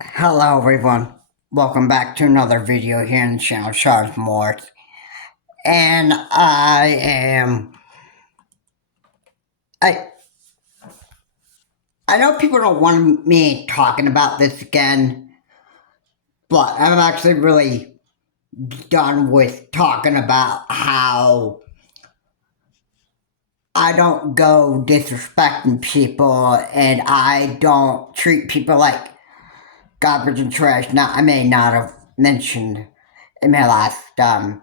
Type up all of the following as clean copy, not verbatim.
Hello everyone, welcome back to another video here on the channel Charles Morse. And I I know people don't want me talking about this again, but I'm actually really done with talking about how I don't go disrespecting people and I don't treat people like garbage and trash. Now, I may not have mentioned in my last couple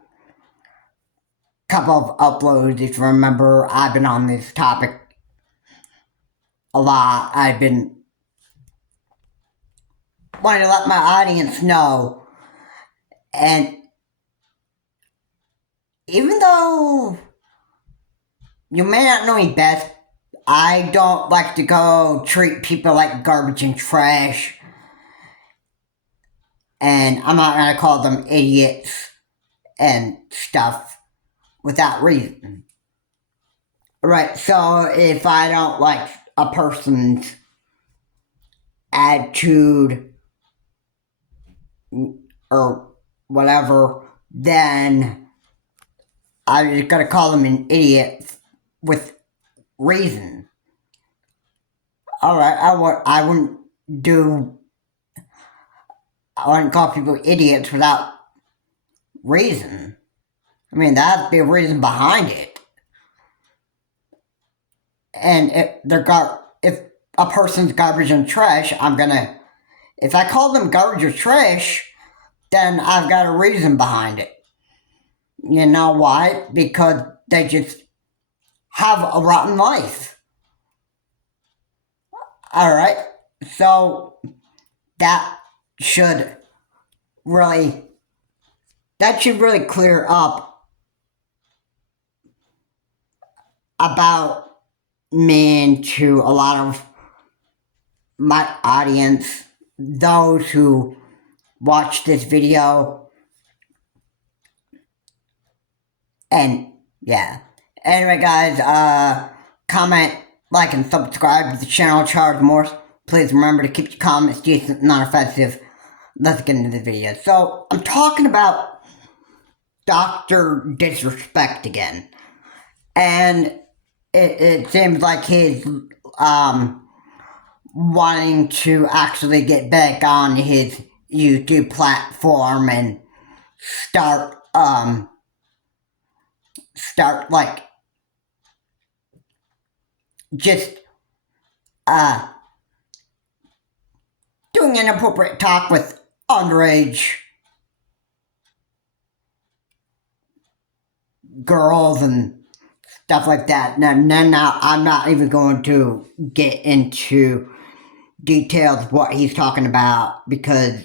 of uploads, if you remember, I've been on this topic a lot. I've been wanting to let my audience know, and even though you may not know me best, I don't like to go treat people like garbage and trash, and I'm not gonna call them idiots and stuff without reason. Right, so if I don't like a person's attitude or whatever, then I'm just gonna call them an idiot with reason. Alright, I wouldn't do, I wouldn't call people idiots without reason. I mean, that'd be a reason behind it. And if a person's garbage and trash, if I call them garbage or trash, then I've got a reason behind it. You know why? Because they just have a rotten life. Alright, so that should really clear up about me to a lot of my audience, those who watch this video. And yeah, anyway guys, comment, like, and subscribe to the channel Charles Morse. Please remember to keep your comments decent and non-offensive. Let's get into the video. So I'm talking about Dr. Disrespect again, and it seems like he's wanting to actually get back on his YouTube platform and start like just doing inappropriate talk with underage girls and stuff like that. Now I'm not even going to get into details of what he's talking about, because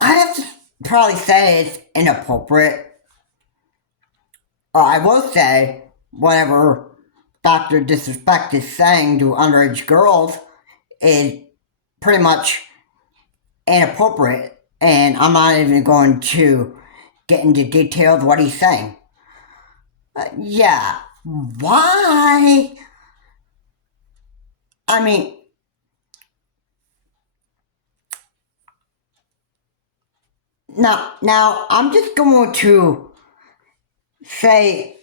I have to probably say it's inappropriate. Or I will say whatever Dr. Disrespect is saying to underage girls is pretty much inappropriate, and I'm not even going to get into details of what he's saying. Yeah, why? I mean, now I'm just going to say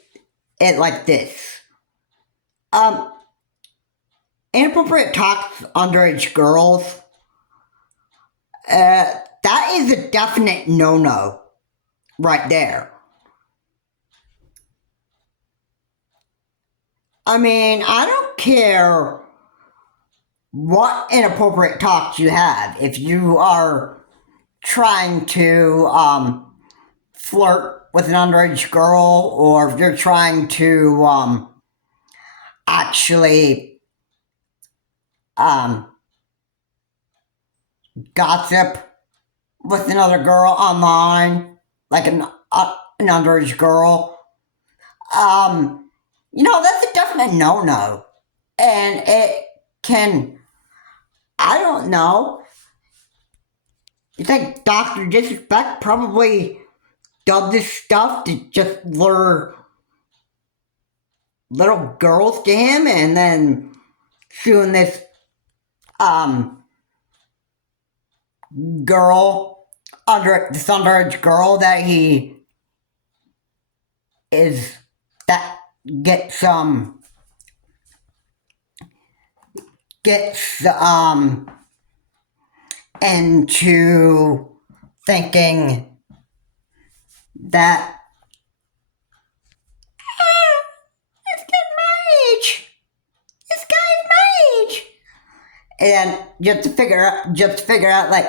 it like this. Inappropriate talks underage girls, that is a definite no-no right there. I mean, I don't care what inappropriate talks you have. If you are trying to flirt with an underage girl, or if you're trying to actually gossip with another girl online, like an underage girl, that's a definite no-no. And it can, I don't know, you think Dr. Disrespect probably does this stuff to just lure little girls to him, and then suing this girl, this underage girl that he is, that gets into thinking that this guy's my age. This guy's my age. And just to figure out like,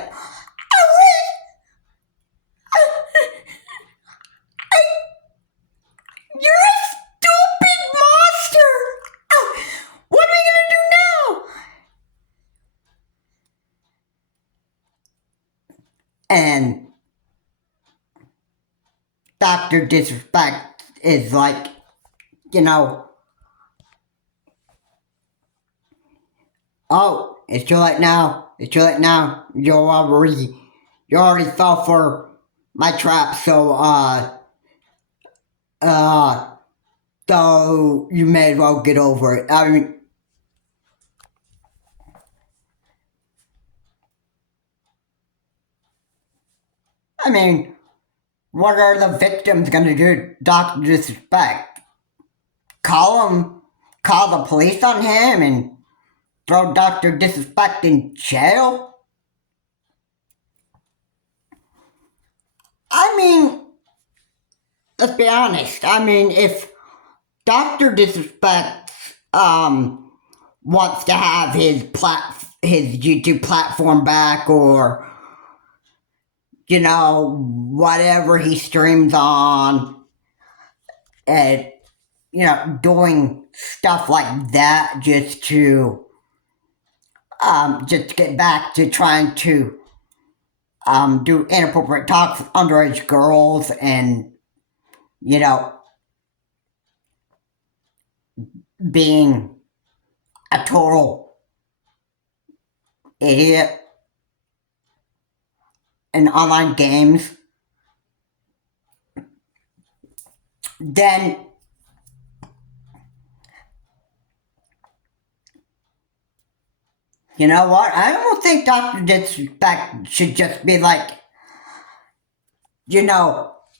you're a stupid monster. What are we gonna do now? And Dr. Disrespect is like, oh, it's too late now. It's too late now. You already fell for my trap. So you may as well get over it. I mean, what are the victims gonna do? Dr. Disrespect? Call the police on him and throw Dr. Disrespect in jail? I mean, let's be honest. I mean, if Dr. Disrespect wants to have his YouTube platform back, or whatever he streams on, and doing stuff like that just to get back to trying to do inappropriate talks with underage girls, and being a total idiot in online games, then you know what? I don't think Dr. Disrespect should just be like,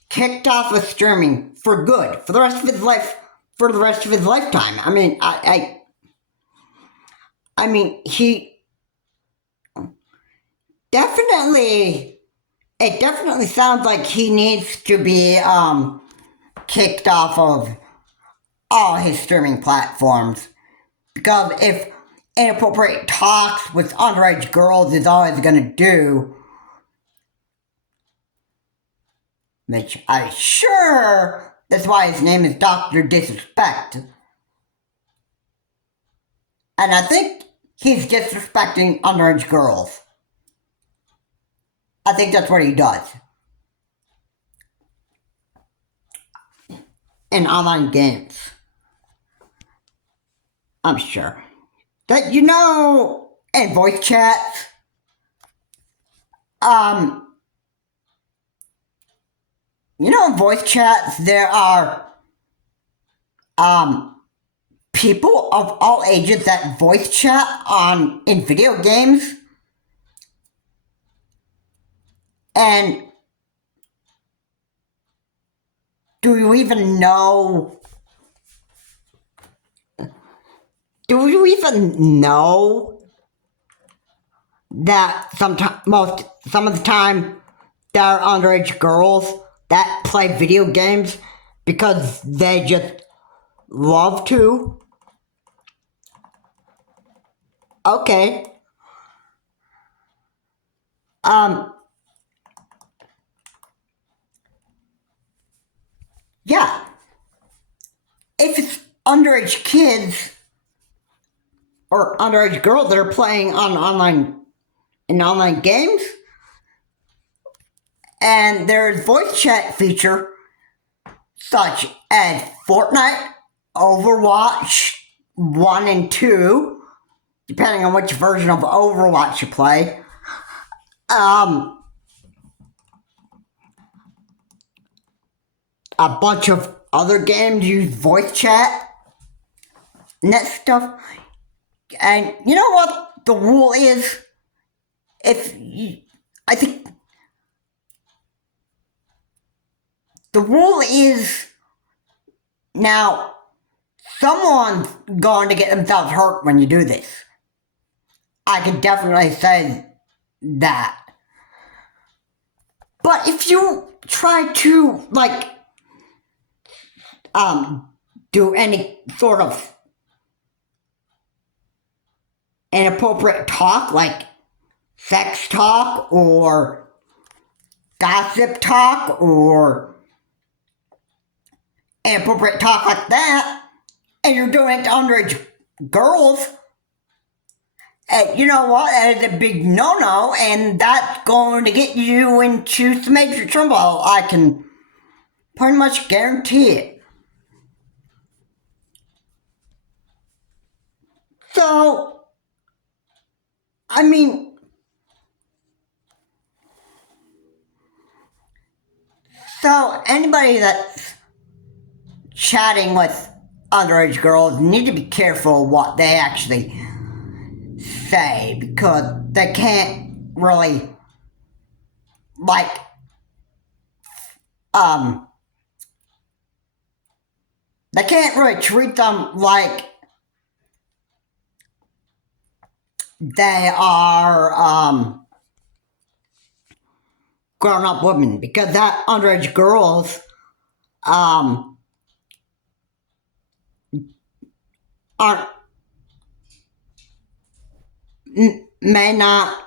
kicked off of streaming for good for the rest of his life, for the rest of his lifetime. I mean, I mean, he definitely, it definitely sounds like he needs to be kicked off of all his streaming platforms, because if inappropriate talks with underage girls is all he's gonna do, which I'm sure that's why his name is Dr. Disrespect. And I think he's disrespecting underage girls. I think that's what he does. In online games. I'm sure. That in voice chats, in voice chats there are people of all ages that voice chat in video games. And do you even know that some of the time there are underage girls that play video games because they just love to? Okay. Yeah. If it's underage kids or underage girls that are playing in online games, and there's voice chat feature such as Fortnite, Overwatch 1 and 2, depending on which version of Overwatch you play. A bunch of other games use voice chat and that stuff. And you know what the rule is? I think the rule is now someone's going to get themselves hurt when you do this. I can definitely say that. But if you try to, like, do any sort of inappropriate talk, like sex talk or gossip talk or inappropriate talk like that, and you're doing it to underage girls, you know what? That is a big no-no, and that's going to get you into some major trouble. I can pretty much guarantee it. So, I mean, anybody that's chatting with underage girls need to be careful what they actually say, because they can't really, like, they can't really treat them like they are, grown-up women, because that underage girls, aren't, may not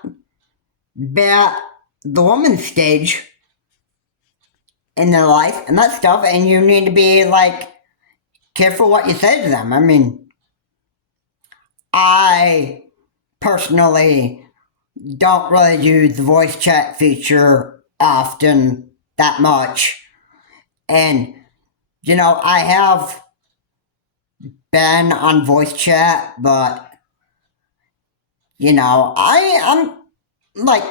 be at the woman's stage in their life and that stuff, and you need to be, like, careful what you say to them. I mean, I personally don't really use the voice chat feature often that much, and you know, I have been on voice chat, but you know, I'm like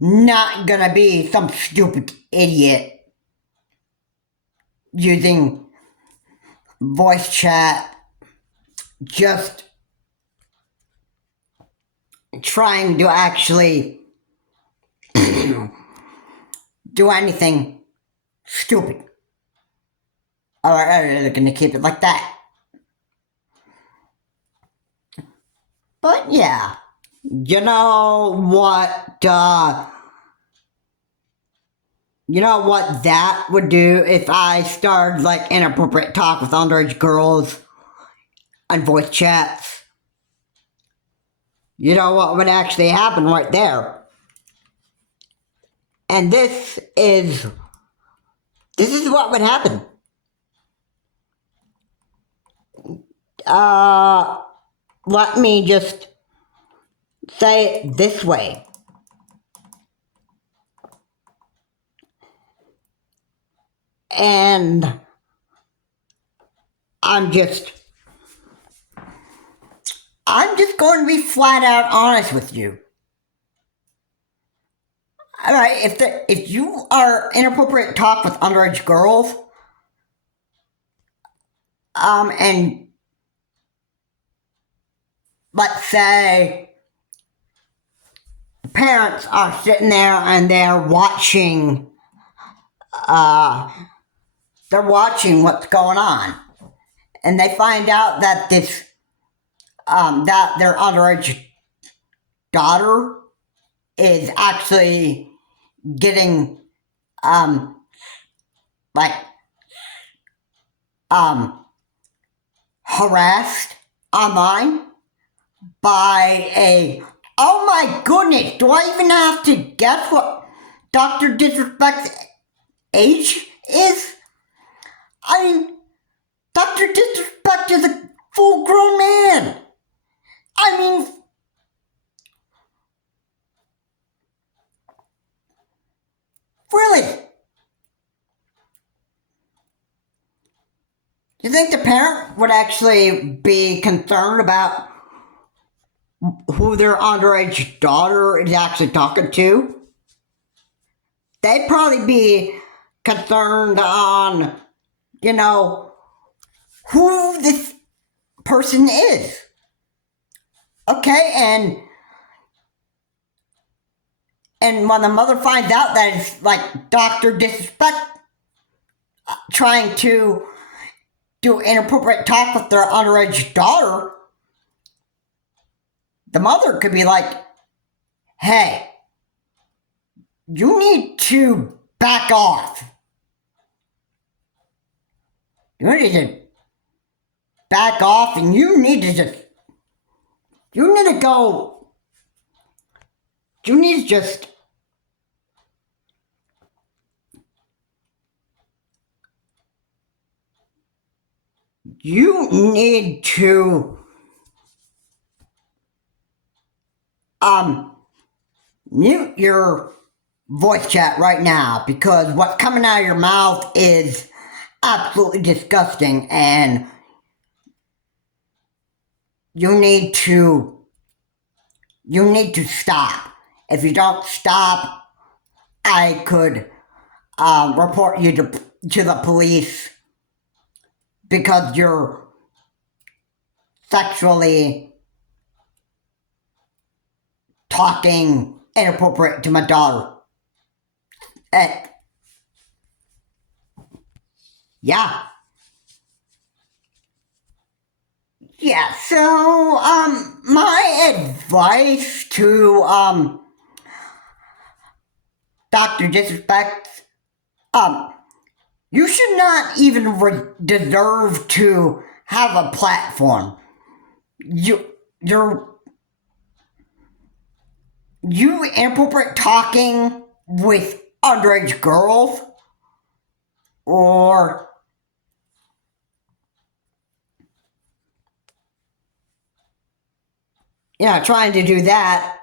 not gonna be some stupid idiot using voice chat just trying to actually do anything stupid. Alright, they're gonna keep it like that. But yeah, you know what, that would do if I started, like, inappropriate talk with underage girls on voice chats? You know what would actually happen right there? And this is what would happen. Let me just say it this way. And I'm just going to be flat out honest with you. Alright, if you are inappropriate talk with underage girls, and let's say parents are sitting there and they're watching what's going on, and they find out that this that their underage daughter is actually getting harassed online by a, oh my goodness, do I even have to guess what Dr. Disrespect's age is? I mean, Dr. Disrespect is a full-grown man. I mean, really? Do you think the parent would actually be concerned about who their underage daughter is actually talking to? They'd probably be concerned on, who this person is. Okay, and when the mother finds out that it's like Dr. Disrespect trying to do inappropriate talk with their underage daughter, the mother could be like, hey, you need to back off. You need to back off, and you need to just, you need to go, you need to just, you need to, mute your voice chat right now, because what's coming out of your mouth is absolutely disgusting, and you need to stop. If you don't stop, I could report you to the police because you're sexually talking inappropriate to my daughter. Yeah. Yeah, so, my advice to, Dr. Disrespect, you should not even deserve to have a platform. You inappropriate talking with underage girls, or trying to do that.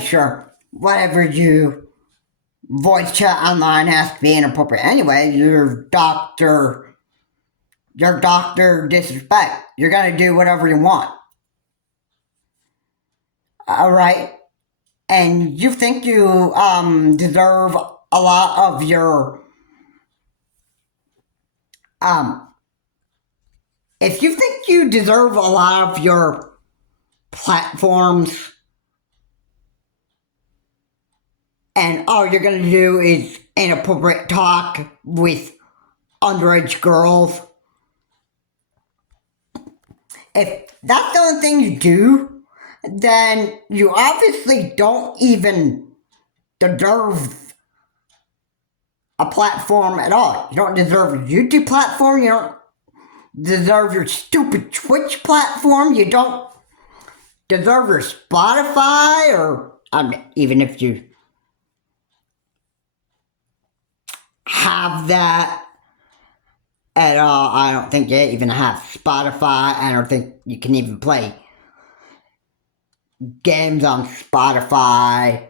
Sure, whatever you voice chat online has to be inappropriate anyway. Your doctor disrespect. You're gonna do whatever you want. All right, and you think you deserve a lot of your if you think you deserve a lot of your platforms, and all you're gonna do is inappropriate talk with underage girls, if that's the only thing you do, then you obviously don't even deserve a platform at all. You don't deserve a YouTube platform. You don't deserve your stupid Twitch platform. You don't deserve your Spotify, or even if you have that at all. I don't think you even have Spotify. I don't think you can even play games on Spotify.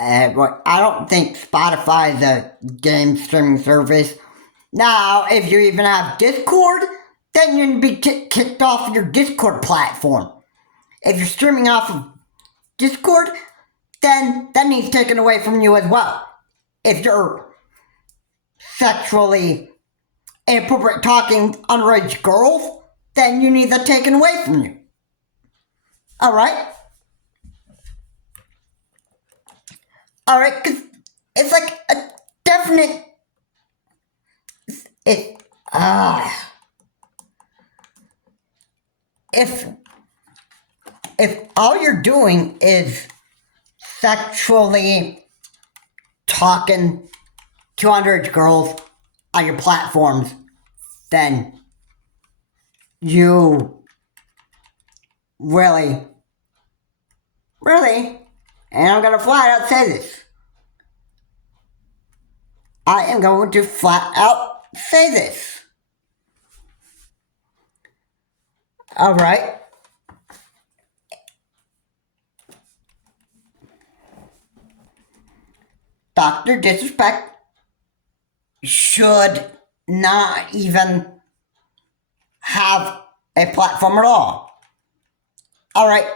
I don't think Spotify is a game streaming service. Now, if you even have Discord, then you'd be kicked off your Discord platform. If you're streaming off of Discord, then that needs taken away from you as well. If you're sexually inappropriate talking underage girls, then you need that taken away from you. Alright? Alright, because it's like a definite... If all you're doing is sexually talking to underage girls on your platforms, then you really, and I'm gonna flat out say this, I am going to flat out say this. Alright? Dr. Disrespect should not even have a platform at all. Alright?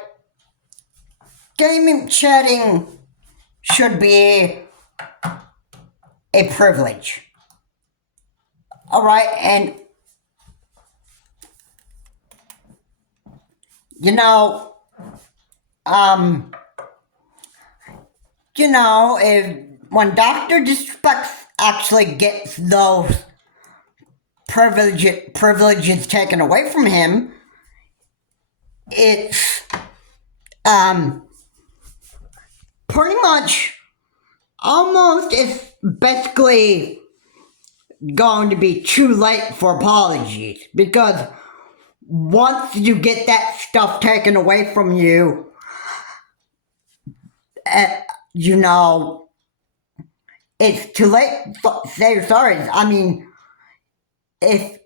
Gaming chatting should be a privilege. Alright, and you know, um, if when Doctor Disrespect actually gets those privileges taken away from him, it's pretty much almost it's basically going to be too late for apologies, because once you get that stuff taken away from you, you know, it's too late to say you're sorry. I mean, if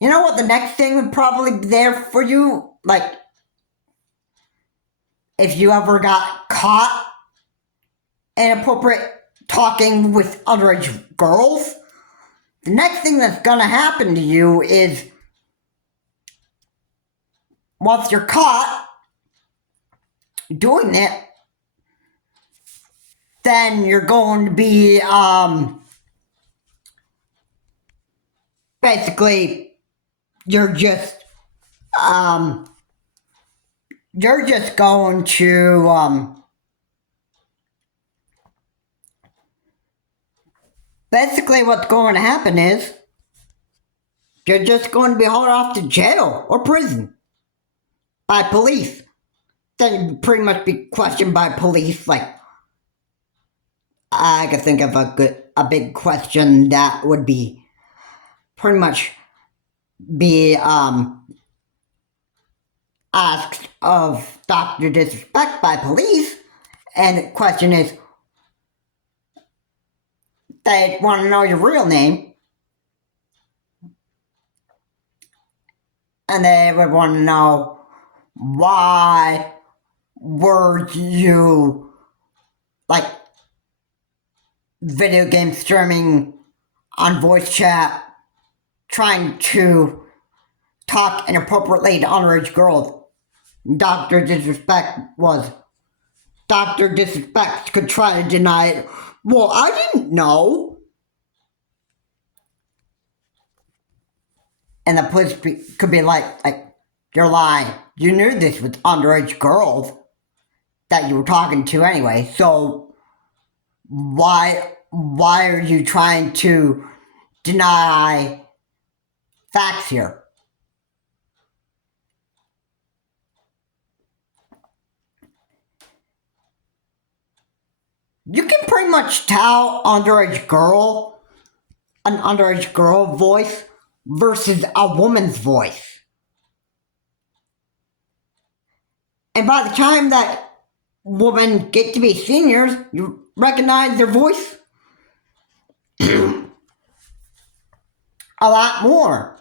you know what, the next thing would probably be there for you, like if you ever got caught inappropriate talking with underage girls, the next thing that's gonna happen to you is once you're caught doing it, then you're going to be basically you're just going to basically what's going to happen is you're just going to be hauled off to jail or prison by police. Then you'd pretty much be questioned by police. Like, I could think of a big question that would be pretty much be asked of Dr. Disrespect by police, and the question is, they want to know your real name, and they would want to know why were you like video game streaming on voice chat trying to talk inappropriately to underage girls. Dr. Disrespect could try to deny it. Well, I didn't know. And the police could be like, you're lying. You knew this was underage girls that you were talking to anyway. So why are you trying to deny facts here? You can pretty much tell an underage girl voice versus a woman's voice. And by the time that women get to be seniors, you recognize their voice a lot more.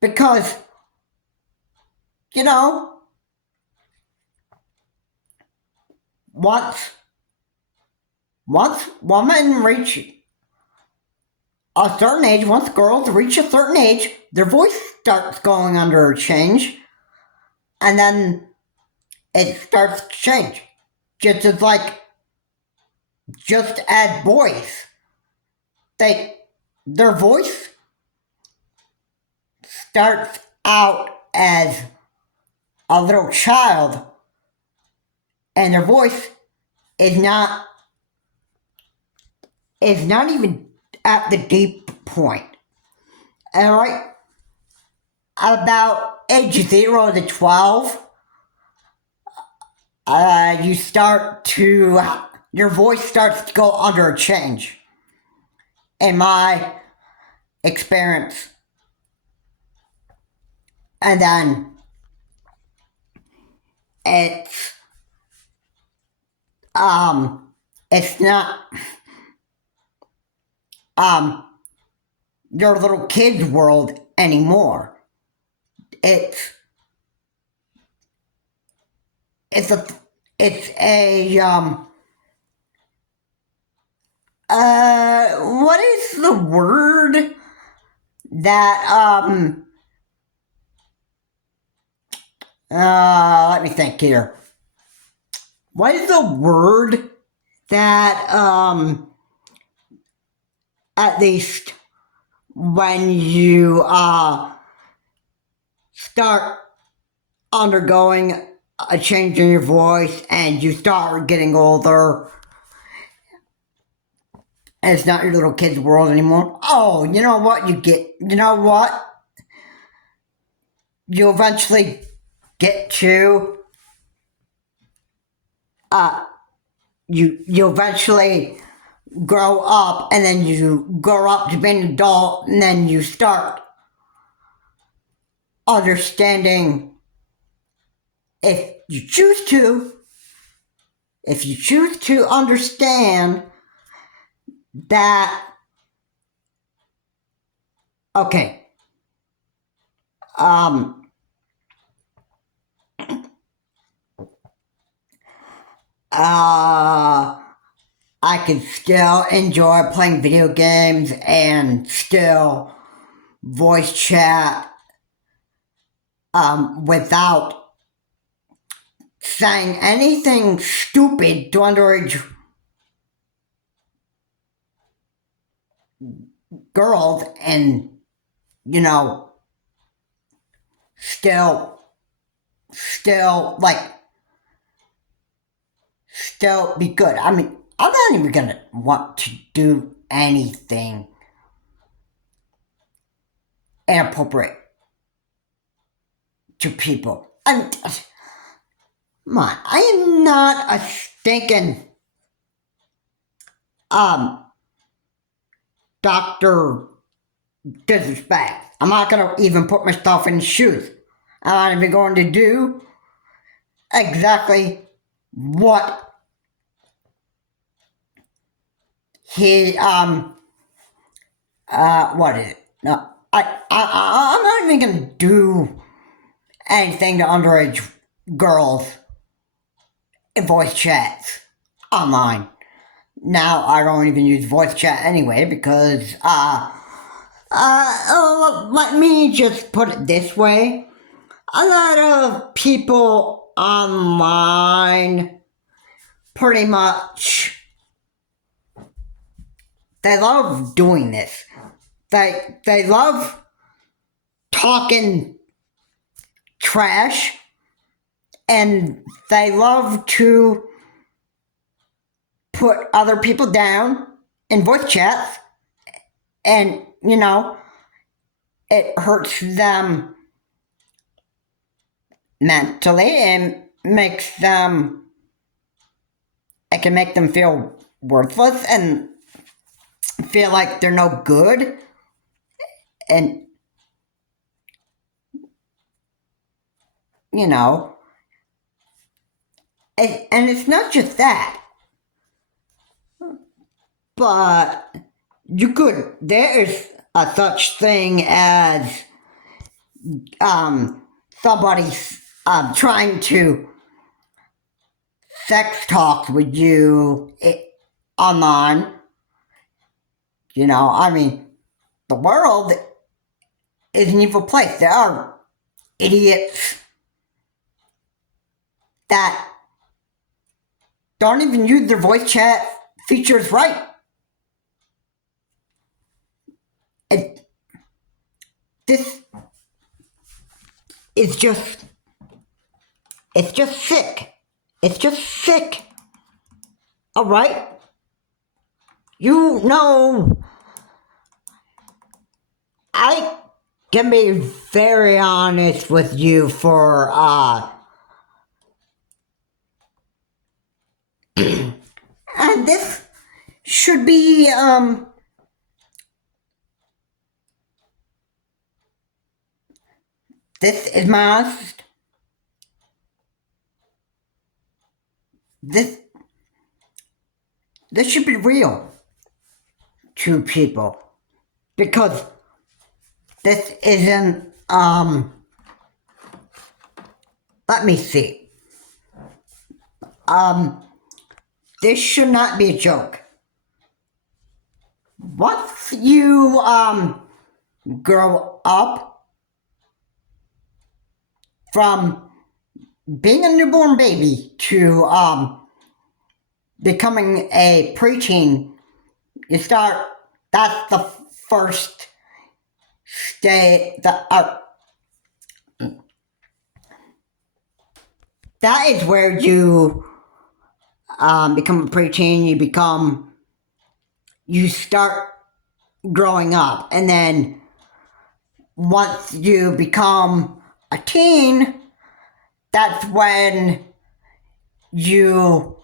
Because, you know, once women reach a certain age, once girls reach a certain age, their voice starts going under a change, and then it starts to change. Just as boys, their voice starts out as a little child, and their voice is not even at the deep point. Alright? About age 0 to 12, your voice starts to go under a change. In my experience. And then it's not your little kid's world anymore. It's a what is the word that let me think here. What is the word that at least when you start undergoing a change in your voice and you start getting older and it's not your little kid's world anymore. Oh, you know what? You know what? You eventually get to, you eventually grow up and then you grow up to be an adult and then you start understanding if you choose to understand that, okay, I can still enjoy playing video games and still voice chat without saying anything stupid to underage girls and, you know, still be good. I mean, I'm not even gonna want to do anything inappropriate to people. Come on, I am not a stinking Dr. Disrespect. I'm not gonna even put myself in his shoes. I'm not even going to do exactly what he what is it? No, I'm not even gonna do anything to underage girls in voice chats online. Now I don't even use voice chat anyway because let me just put it this way. A lot of people online pretty much they love doing this. They love talking trash and they love to put other people down in voice chats and, you know, it hurts them mentally and it can make them feel worthless and feel like they're no good. And, you know, and it's not just that, but there is a such thing as somebody trying to sex talk with you online. You know, I mean, the world is an evil place. There are idiots that don't even use their voice chat features right. This is just, it's just sick. It's just sick. All right? You know, I can be very honest with you for, and this should be, this is my honest, this should be real to people because this isn't, let me see. This should not be a joke. Once you, grow up from being a newborn baby to, becoming a preteen, that's the first stage, that is where you become a preteen. You start growing up, and then once you become a teen, that's when you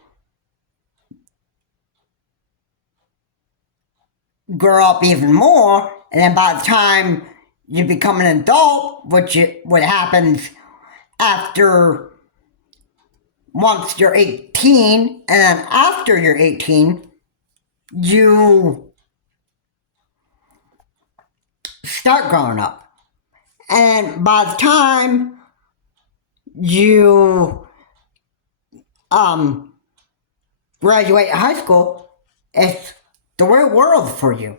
grow up even more, and then by the time you become an adult, what happens after once you're 18, and then after you're 18, you start growing up. And by the time you graduate high school, it's the real world for you.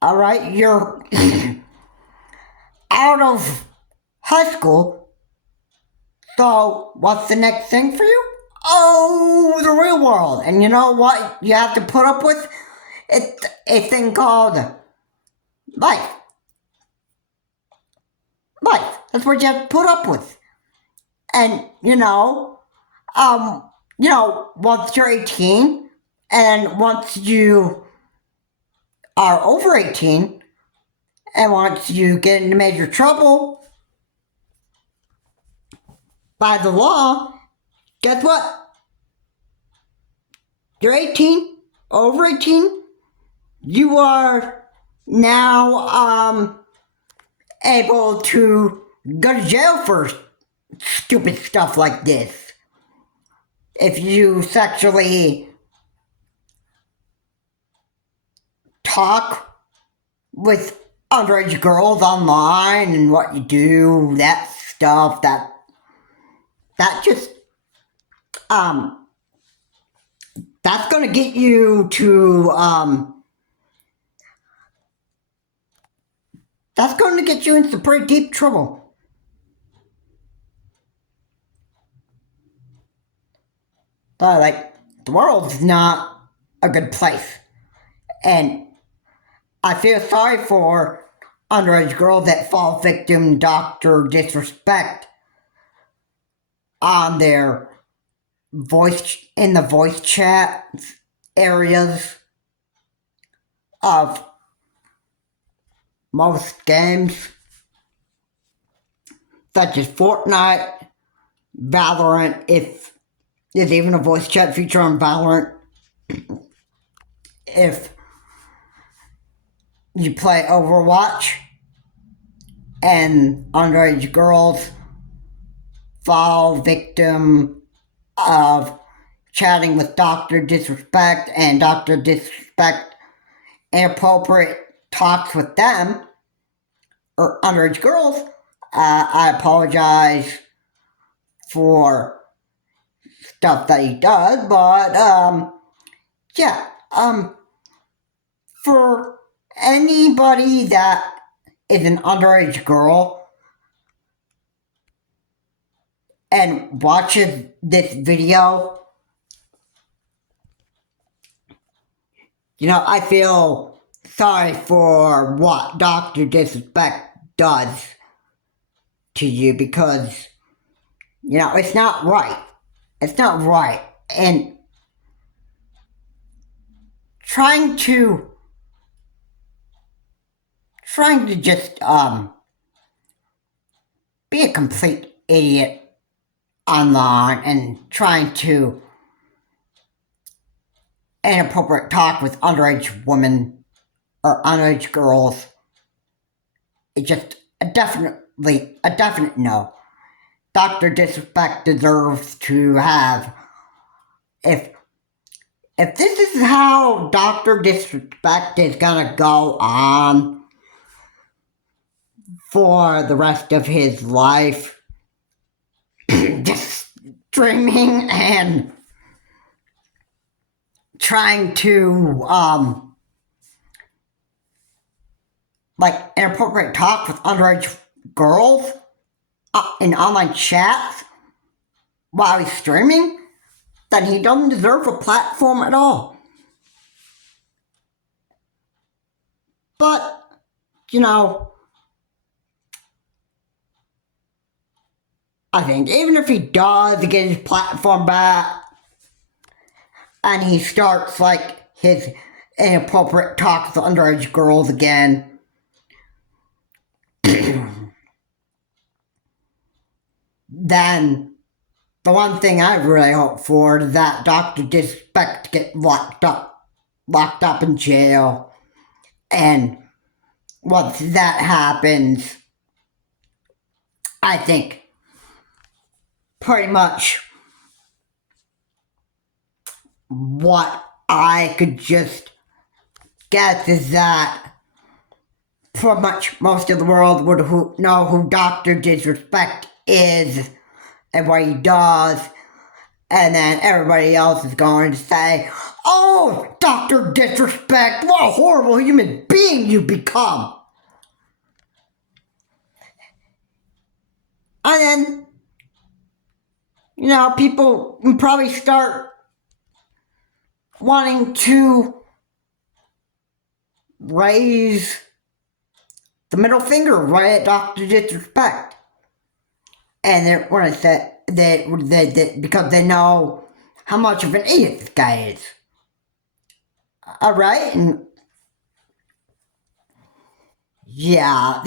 All right, you're out of high school. So what's the next thing for you? Oh, the real world. And you know what you have to put up with? It's a thing called life. Life. That's what you have to put up with. And once you're 18, and once you are over 18, and once you get into major trouble by the law, guess what? You're 18, over 18, you are now able to go to jail for stupid stuff like this. If you sexually talk with underage girls online and what you do, that stuff, that just that's gonna get you to that's going to get you into pretty deep trouble. But the world's not a good place. And I feel sorry for underage girls that fall victim to doctor disrespect on their in the voice chat areas of most games, such as Fortnite, Valorant, if there's even a voice chat feature on Valorant. If you play Overwatch and underage girls fall victim of chatting with Dr. Disrespect, and Dr. Disrespect inappropriate talks with them, or underage girls, I apologize for stuff that he does, but for anybody that is an underage girl and watches this video, I feel sorry for what Dr. Disrespect does to you, because, it's not right. It's not right. And trying to just be a complete idiot online and trying to inappropriate talk with underage women or underage girls, it's just a definite no. Dr. Disrespect deserves to have, if this is how Dr. Disrespect is gonna go on for the rest of his life, just streaming and trying to inappropriate talk with underage girls in online chats while he's streaming, then he doesn't deserve a platform at all. But, I think even if he does get his platform back and he starts like his inappropriate talk with underage girls again, then the one thing I really hope for is that Dr. Disrespect get locked up in jail. And once that happens, I think pretty much what I could just guess is that pretty much most of the world would know who Dr. Disrespect is and what he does, and then everybody else is going to say, "Oh, Dr. Disrespect, what a horrible human being you become." And then, people will probably start wanting to raise the middle finger right at Dr. Disrespect. And they're going to say that because they know how much of an idiot this guy is. Alright? And yeah,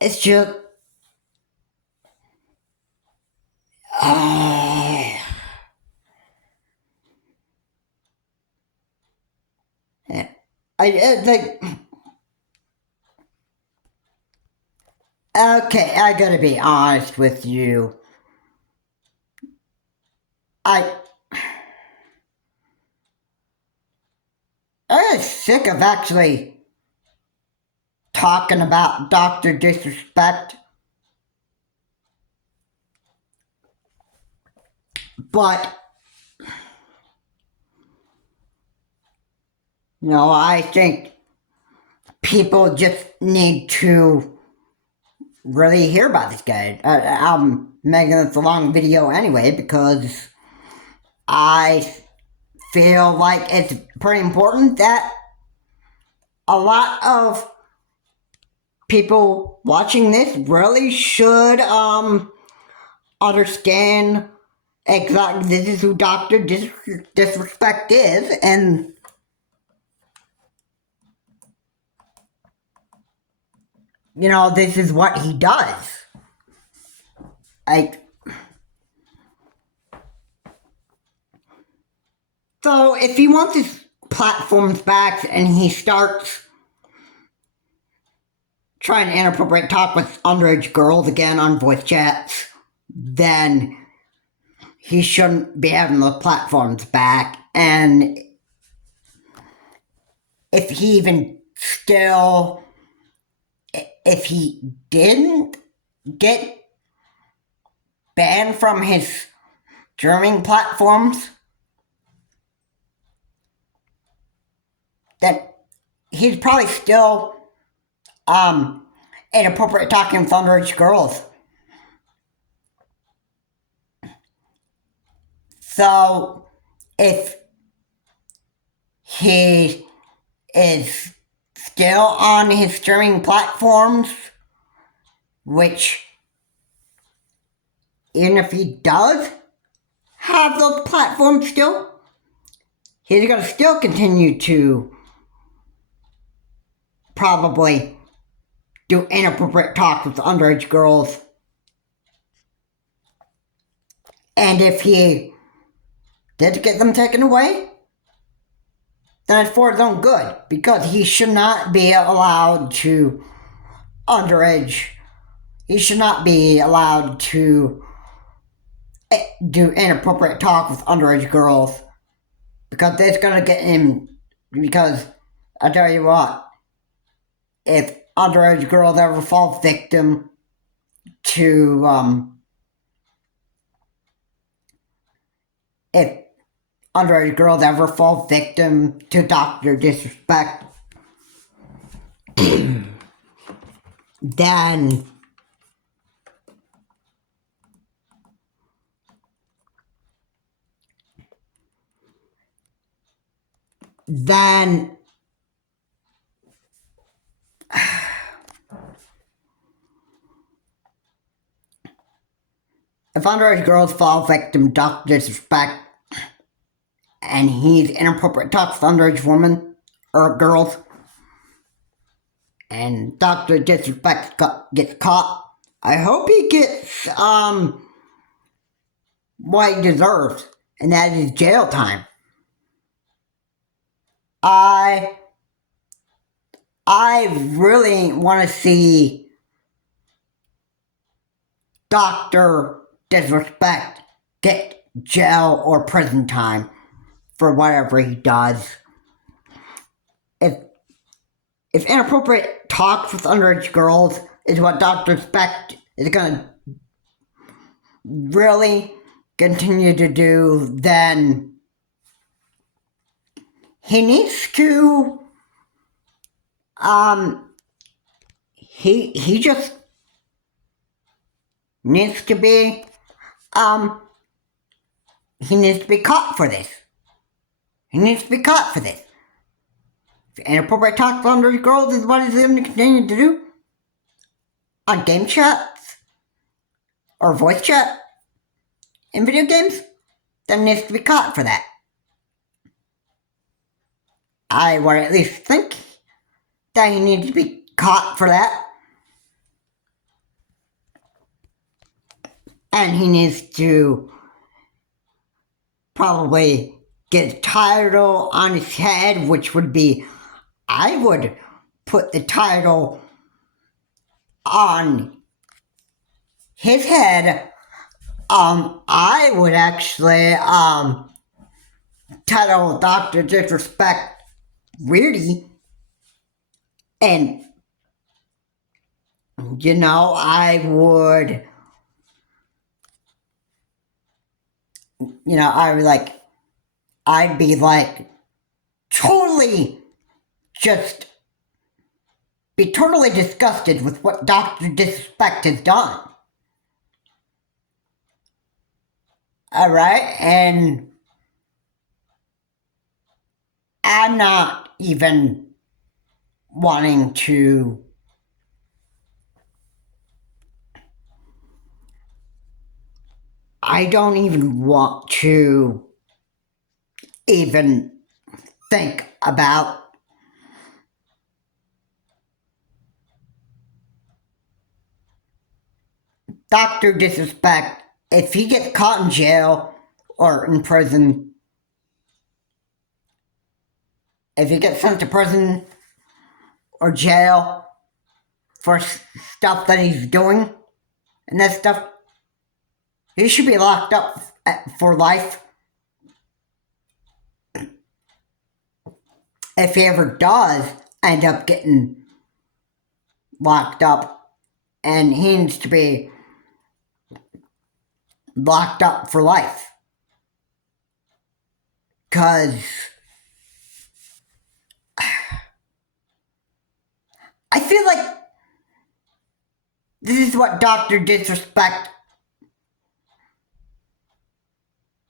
it's just. I think. Okay, I gotta be honest with you. I'm sick of actually talking about Dr. Disrespect. But, I think people just need to really hear about this guy. I'm making this a long video anyway because I feel like it's pretty important that a lot of people watching this really should understand exactly this is who Dr. Disrespect is, and this is what he does. So if he wants his platforms back and he starts trying to inappropriate talk with underage girls again on voice chats, then he shouldn't be having those platforms back. And if he didn't get banned from his streaming platforms, then he's probably still inappropriate talking with underage girls. So if he is still on his streaming platforms, which even if he does have those platforms still, he's going to still continue to probably do inappropriate talk with underage girls. And if he did get them taken away, then it's for his own good, because he should not be allowed to he should not be allowed to do inappropriate talk with underage girls, because that's gonna get him, because I tell you what, if underage girls ever fall victim to if underage girls ever fall victim to Dr. Disrespect, then if underage girls fall victim to doctor disrespect and he's inappropriate talks with underage women or girls and doctor disrespect gets caught, I hope he gets what he deserves, and that is jail time. I really want to see Dr. Disrespect get jail or prison time for whatever he does. If inappropriate talks with underage girls is what Dr. Disrespect is gonna really continue to do, then he needs to he just needs to be he needs to be caught for this. He needs to be caught for this. If inappropriate talk with underage girls is what he's going to continue to do on game chats or voice chat in video games, then he needs to be caught for that. I would at least think that he needs to be caught for that. And he needs to probably get a title on his head, which would be, I would put the title on his head. I would actually title Dr. Disrespect Weirdy, and I would I'd be like totally disgusted with what Dr. Disrespect has done. Alright, and I'm not even wanting to I don't even want to even think about Dr. Disrespect. If he gets caught in jail or in prison, if he gets sent to prison or jail for stuff that he's doing and that stuff, he should be locked up for life. If he ever does end up getting locked up, and he needs to be locked up for life. Because I feel like this is what Dr. Disrespect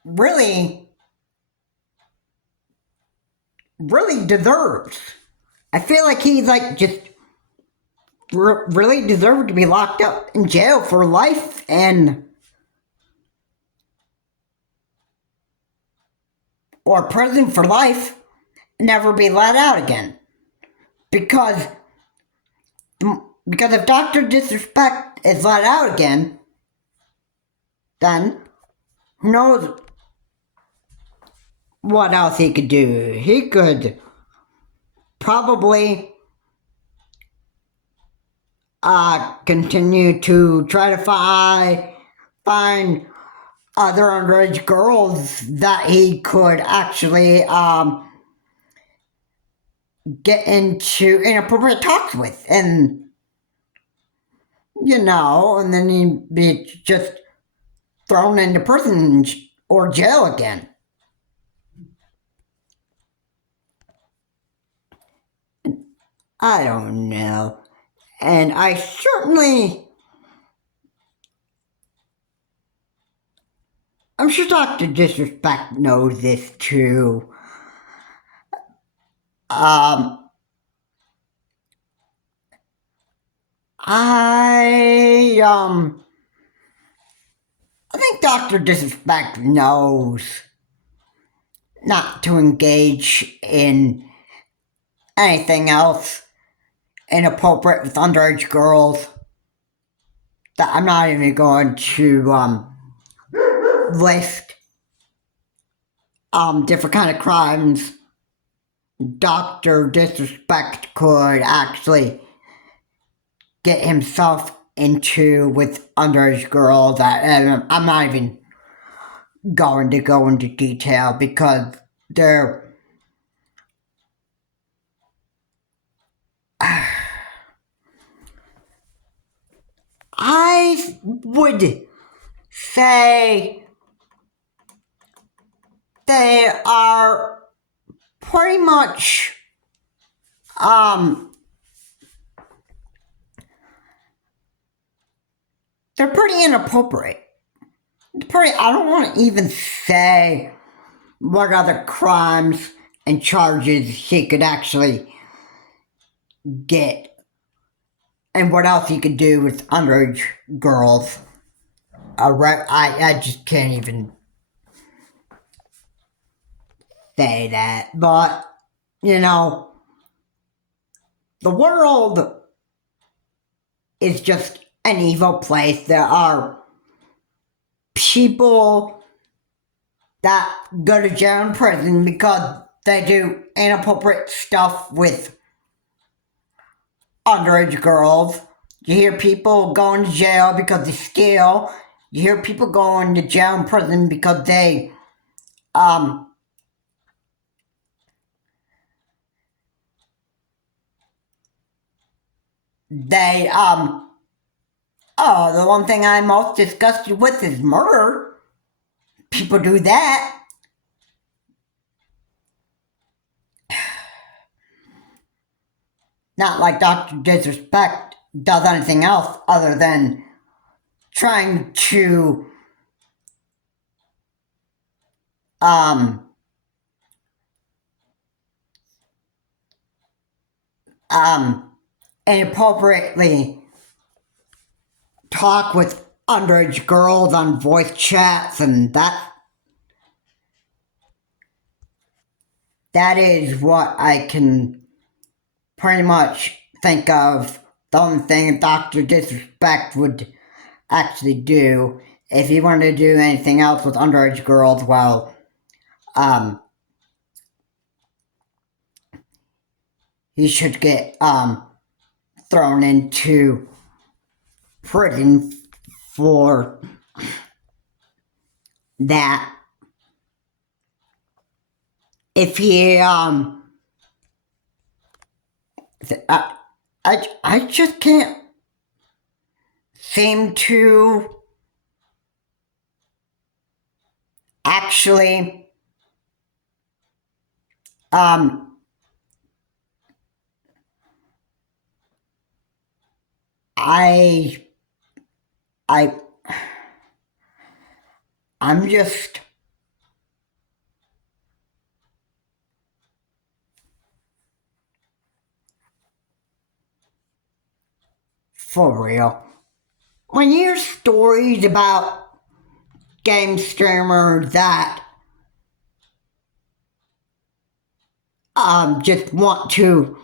really deserves. I feel like he's just really deserved to be locked up in jail for life or prison for life and never be let out again. Because if Dr. Disrespect is let out again, then who knows what else he could do. He could probably continue to try to find other underage girls that he could actually get into inappropriate talks with, and and then he'd be just thrown into prison or jail again. I don't know. And I'm sure Dr. Disrespect knows this too. I Dr. Disrespect knows not to engage in anything else inappropriate with underage girls. That I'm not even going to list different kind of crimes Dr. Disrespect could actually get himself into with underage girls. I'm not even going to go into detail because they're I would say they are pretty much they're pretty inappropriate. I don't want to even say what other crimes and charges he could actually get and what else he could do with underage girls. I just can't even say that. But, you know, the world is just an evil place. There are people that go to jail and prison because they do inappropriate stuff with underage girls. You hear people going to jail because they steal. You hear people going to jail and prison because they the one thing I'm most disgusted with is murder. People do that. Not like Dr. Disrespect does anything else other than trying to inappropriately talk with underage girls on voice chats, and that is what I can pretty much think of. The only thing Dr. Disrespect would actually do if he wanted to do anything else with underage girls. Well, he should get thrown into prison for that. If he I just can't seem to actually I'm just for real. When you hear stories about game streamers that just want to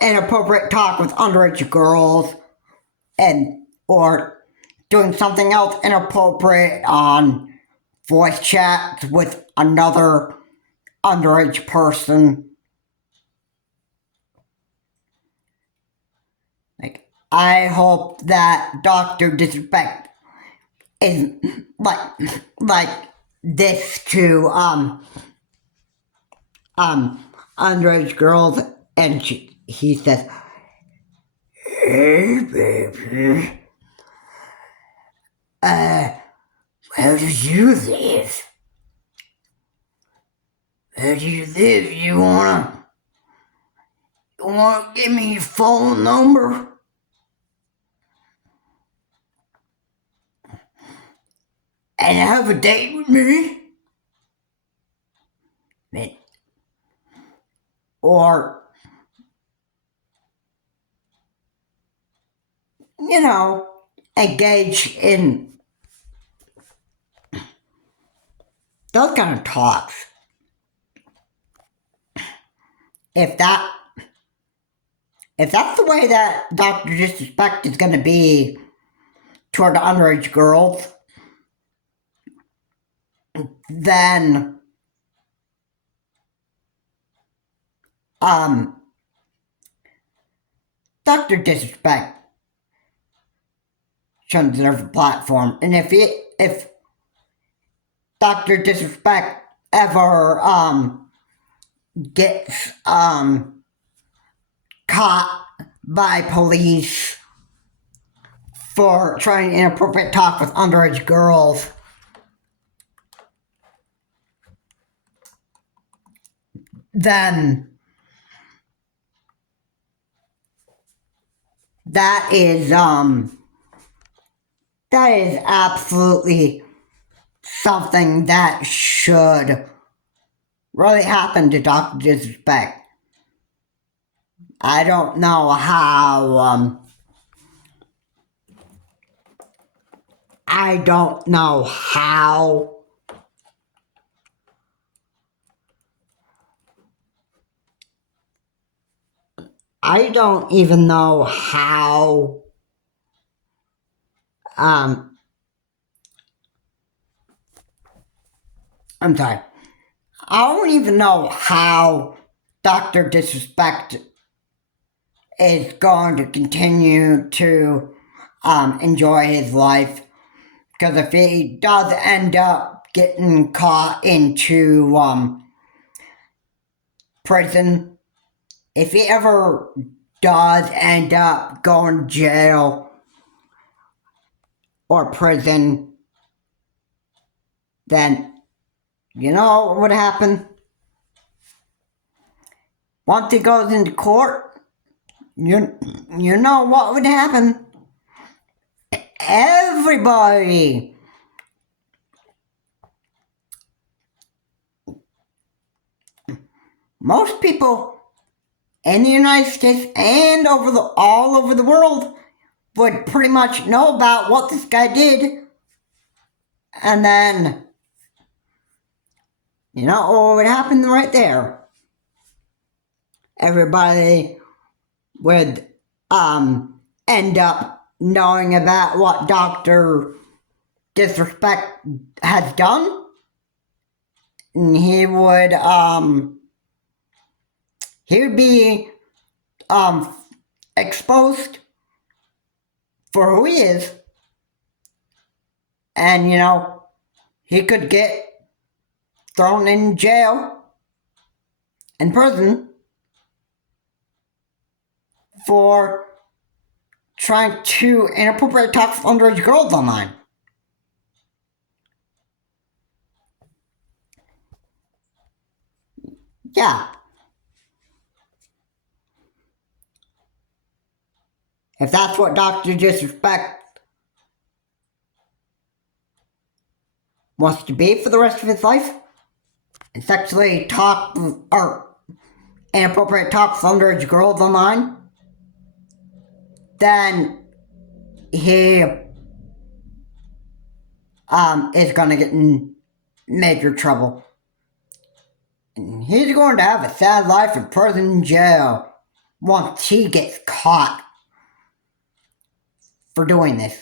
inappropriate talk with underage girls and or doing something else inappropriate on voice chats with another underage person. Like, I hope that Dr. Disrespect is like this to underage girls, and he says, "Hey baby, where do you live? Where do you live? You wanna give me your phone number? And have a date with me?" Or, you know, engage in those kind of talks. If that's the way that Dr. Disrespect is going to be toward the underage girls, then Dr. Disrespect shouldn't deserve a platform. And if Dr. Disrespect ever gets caught by police for trying inappropriate talk with underage girls, then that is absolutely something that should really happen to Dr. Disrespect. I don't know how I don't even know how I'm sorry. I don't even know how Dr. Disrespect is going to continue to enjoy his life. Because if he does end up getting caught into prison, if he ever does end up going to jail or prison, then you know what would happen? Once he goes into court, you know what would happen? Everybody most people in the United States and all over the world would pretty much know about what this guy did. And then, you know what would happen right there? Everybody would end up knowing about what Dr. Disrespect has done. And he would be exposed for who he is. And, you know, he could get thrown in jail and prison for trying to inappropriate talk with underage girls online. Yeah. If that's what Dr. Disrespect wants to be for the rest of his life, and sexually talk or inappropriate talk with underage girls online, then he is going to get in major trouble. And he's going to have a sad life in prison and jail once he gets caught for doing this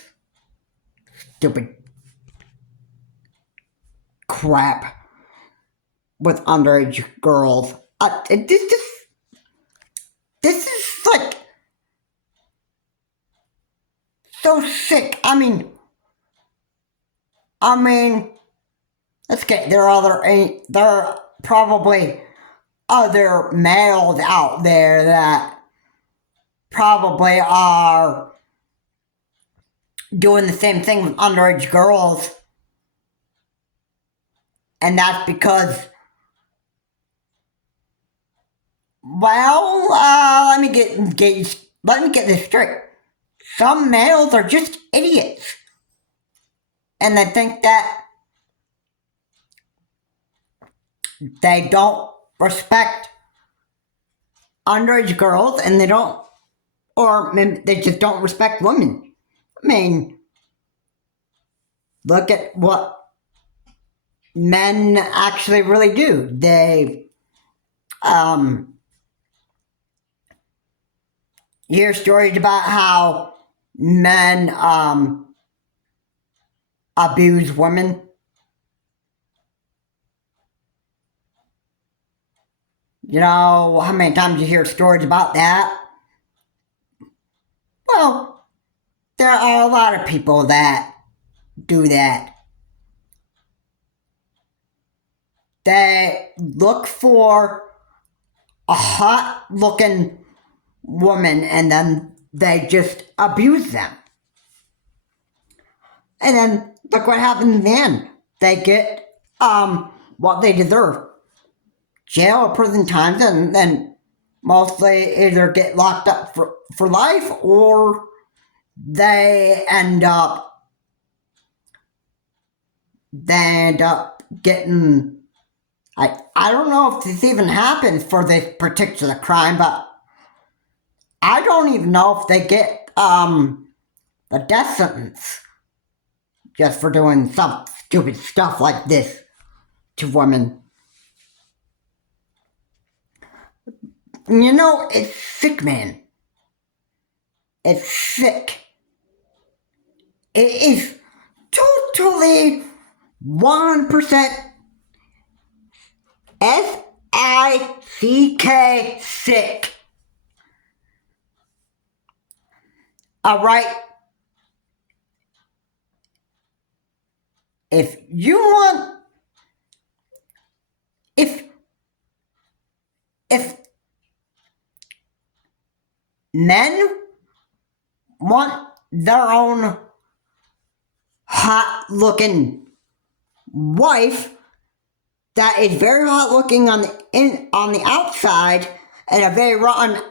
stupid crap with underage girls. This is like so sick. I mean, let's get there are probably other males out there that probably are doing the same thing with underage girls, and that's because, well, let me get this straight. Some males are just idiots, and they think that they don't respect underage girls, and they just don't respect women. I mean, look at what men actually really do. They hear stories about how men abuse women. You know how many times you hear stories about that? Well, there are a lot of people that do that. They look for a hot looking woman and then they just abuse them. And then look what happens then. They get what they deserve. Jail or prison times, and then mostly either get locked up for life or they end up getting, I don't know if this even happens for this particular crime, but I don't even know if they get a death sentence just for doing some stupid stuff like this to women. You know, it's sick, man. It's sick. It is totally 1% SICK sick. Alright? If you want, if men want their own hot looking wife that is very hot looking on the outside and a very rotten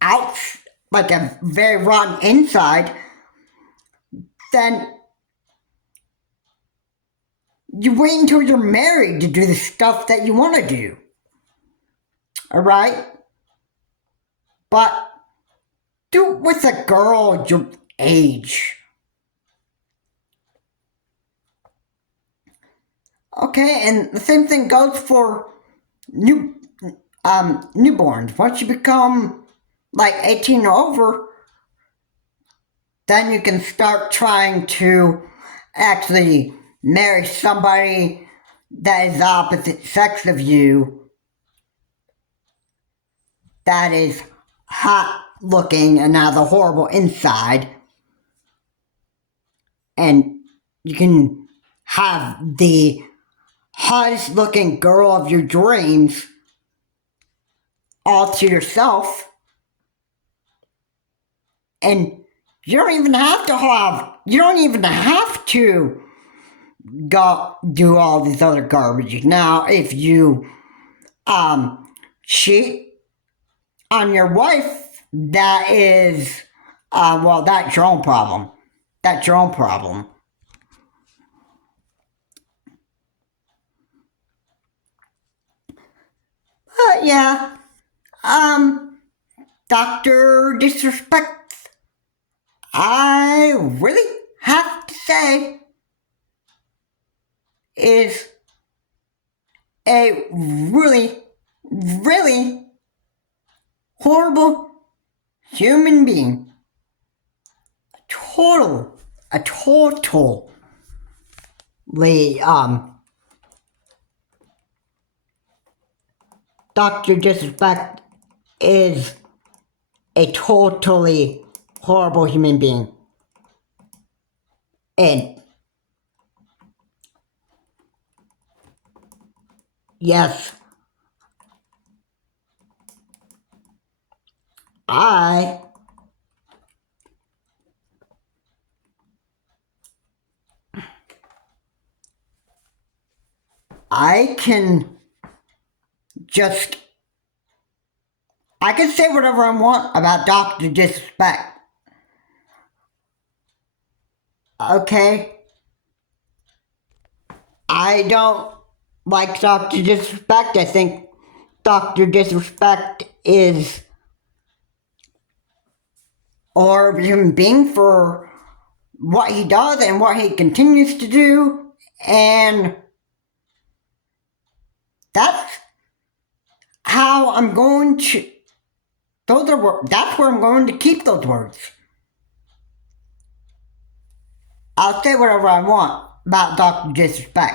a very rotten inside, then you wait until you're married to do the stuff that you want to do. Alright? But do it with a girl your age. Okay, and the same thing goes for newborns. Once you become like 18 or over, then you can start trying to actually marry somebody that is the opposite sex of you, that is hot looking and has a horrible inside, and you can have the hottest looking girl of your dreams all to yourself, and you don't even have to go do all this other garbage. Now, if you cheat on your wife, that is that's your own problem. That's your own problem. But yeah, Dr. Disrespect, I really have to say, is a really, really horrible human being. A totally, Dr. Disrespect is a totally horrible human being. And yes, I can say whatever I want about Dr. Disrespect. Okay? I don't like Dr. Disrespect. I think Dr. Disrespect is a horrible human being for what he does and what he continues to do, and that's how I'm going to. That's where I'm going to keep those words. I'll say whatever I want about Dr. Disrespect.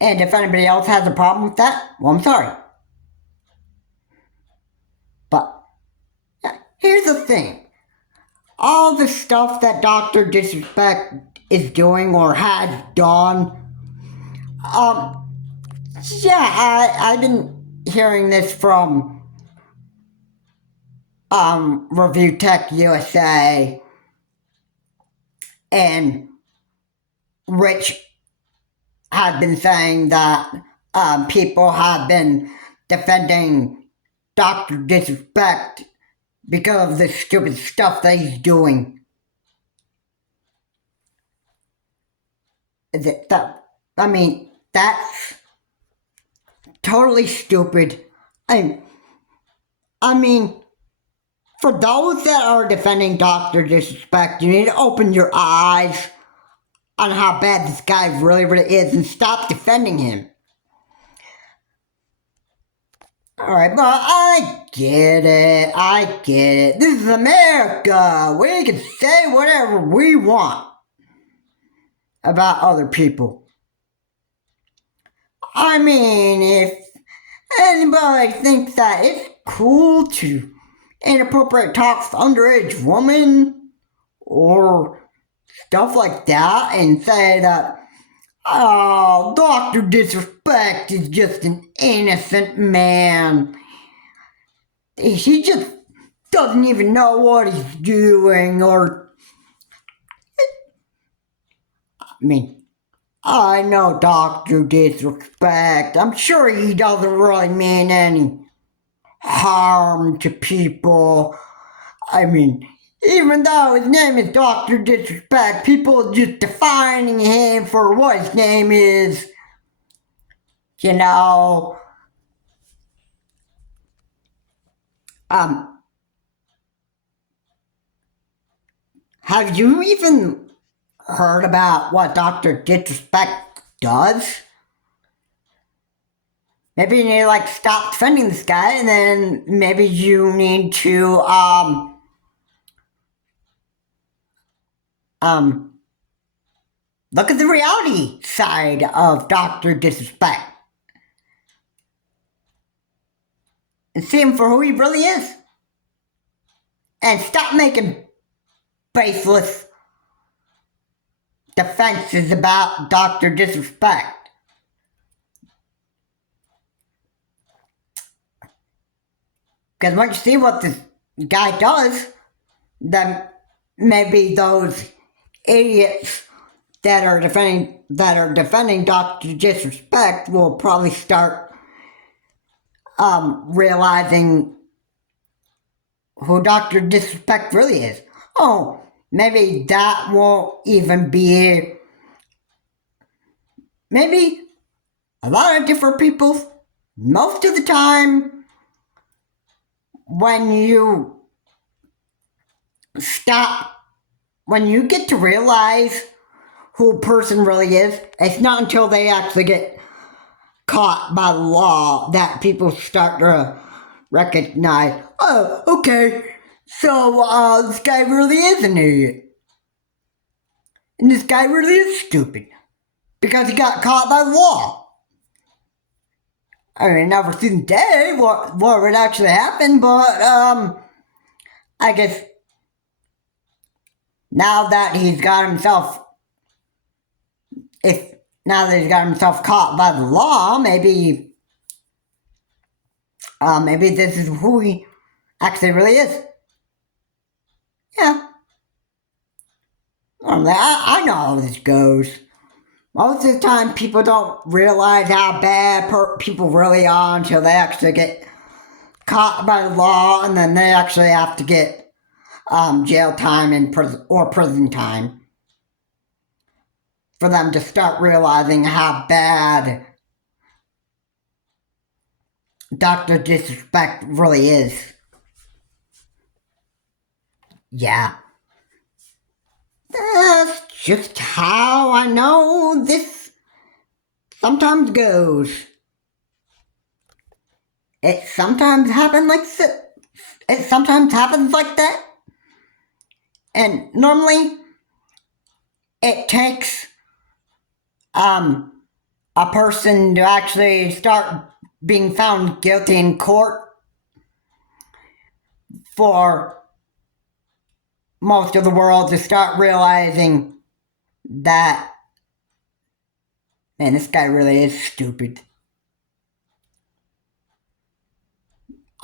And if anybody else has a problem with that, well, I'm sorry. But here's the thing. All the stuff that Dr. Disrespect is doing or has done, I've been hearing this from Review Tech USA, and Rich had been saying that people have been defending Dr. Disrespect because of the stupid stuff that he's doing. I mean, that's totally stupid. I mean, for those that are defending Dr. Disrespect, you need to open your eyes on how bad this guy really, really is and stop defending him. Alright, but I get it. This is America. We can say whatever we want about other people. I mean, if anybody thinks that it's cool to inappropriate talk to underage women or stuff like that and say that, oh, Dr. Disrespect is just an innocent man. He just doesn't even know what he's doing, or... I mean, I know Dr. Disrespect. I'm sure he doesn't really mean any harm to people. I mean, even though his name is Dr. Disrespect, people are just defining him for what his name is. You know, have you even heard about what Dr. Disrespect does? Maybe you need to, like, stop defending this guy, and then maybe you need to, look at the reality side of Dr. Disrespect. And see him for who he really is. And stop making baseless defenses about Dr. Disrespect. Because once you see what this guy does, then maybe those idiots that are defending Dr. Disrespect will probably start realizing who Dr. Disrespect really is. Oh, maybe that won't even be... Maybe a lot of different people, most of the time, when you get to realize who a person really is, it's not until they actually get caught by the law that people start to recognize, oh, okay, so this guy really is an idiot. And this guy really is stupid. Because he got caught by the law. I mean, never seen the day what would actually happen, but I guess now that he's got himself caught by the law, maybe this is who he actually really is. Yeah. I know how this goes. Most of the time, people don't realize how bad people really are until they actually get caught by the law, and then they actually have to get jail time and prison time for them to start realizing how bad Dr. Disrespect really is. Yeah. That's just how I know this sometimes goes. It sometimes happens like it sometimes happens like that. And normally it takes a person to actually start being found guilty in court for most of the world to start realizing that, man, this guy really is stupid.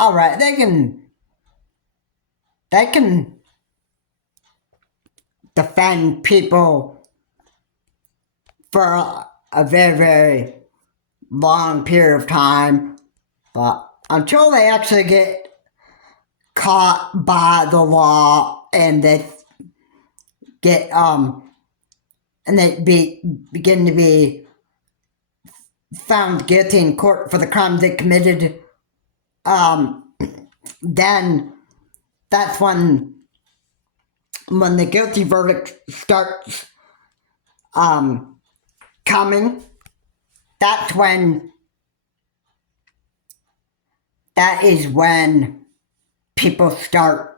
Alright, they can defend people for a very, very long period of time, but until they actually get caught by the law and they get and they begin to be found guilty in court for the crimes they committed, then that's when the guilty verdict starts coming. That's when that is when people start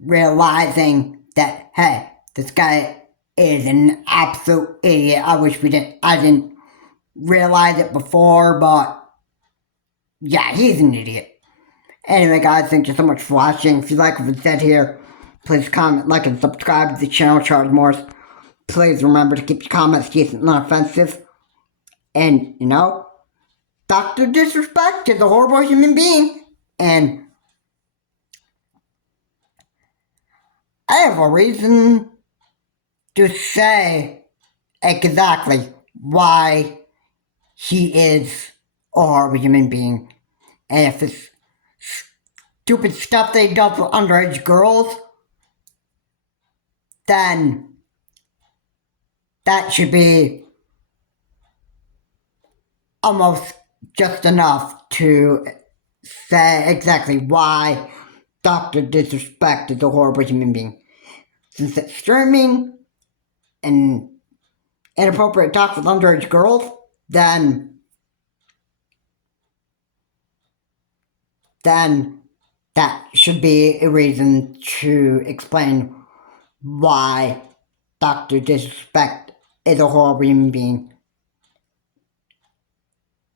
realizing that, hey, this guy is an absolute idiot. I didn't realize it before, but yeah, he's an idiot. Anyway, guys, thank you so much for watching. If you like what was said here, please comment, like, and subscribe to the channel, Charles Morris. Please remember to keep your comments decent and not offensive. And, Dr. Disrespect is a horrible human being. And I have a reason to say exactly why he is a horrible human being. And if it's stupid stuff that he does with underage girls, then that should be almost just enough to say exactly why Dr. Disrespect is a horrible human being. Since it's streaming and inappropriate talk with underage girls, then that should be a reason to explain why Dr. Disrespect is a horrible human being.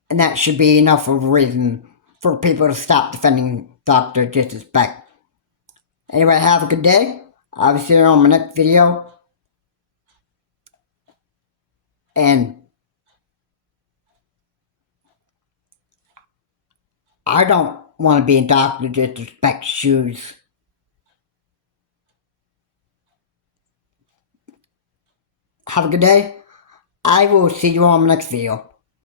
And that should be enough of a reason for people to stop defending Dr. Disrespect. Anyway, have a good day. I'll see you on my next video. And I don't want to be in Dr. Disrespect's shoes. Have a good day. I will see you on my next video.